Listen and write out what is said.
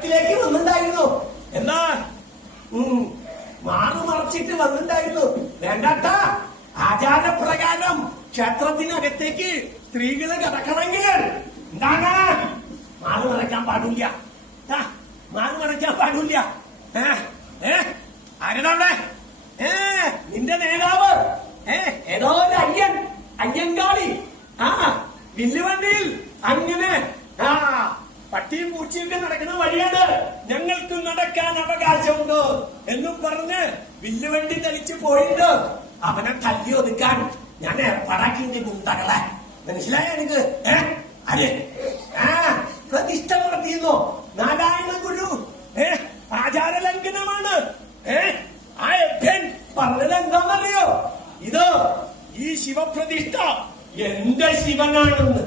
ത്തിലേക്ക് വന്നിട്ടുണ്ടായിരുന്നു. എന്നാ മാറുമറച്ചിട്ട് വന്നിട്ടുണ്ടായിരുന്നു. വേണ്ടാട്ട, ആചാരപ്രകാരം ക്ഷേത്രത്തിനകത്തേക്ക് സ്ത്രീകള് കിടക്കണമെങ്കിൽ എന്താണ് മാറുമറയ്ക്കാൻ പാടില്ല. മാറുമറയ്ക്കാൻ പാടില്ല. ആരടാ നിന്റെ നേതാവ്? ഏതോ ഒരു അയ്യൻകാളി വില്ലുവണ്ടിയിൽ അങ്ങനെ പട്ടിയും പൂച്ചയൊക്കെ നടക്കുന്ന വഴിയാണ്, ഞങ്ങൾക്ക് നടക്കാൻ അവകാശമുണ്ട് എന്നും പറഞ്ഞ് വില്ലുവണ്ടി തെളിച്ച് പോയിട്ട് അവനെ തല്ലി ഒതുക്കാൻ ഞാൻ ഏർപ്പാടാക്കിന്റെ മുന്തകളെ. മനസ്സിലായ എനിക്ക്? അതെ, പ്രതിഷ്ഠ നടത്തിയിരുന്നു നാരായണ ഗുരു. ആചാരലംഘനമാണ്. ആ എഭ്യൻ പറഞ്ഞത് എന്താണെന്നറിയോ? ഇത് ഈ ശിവപ്രതിഷ്ഠ എന്റെ ശിവനാണെന്ന്.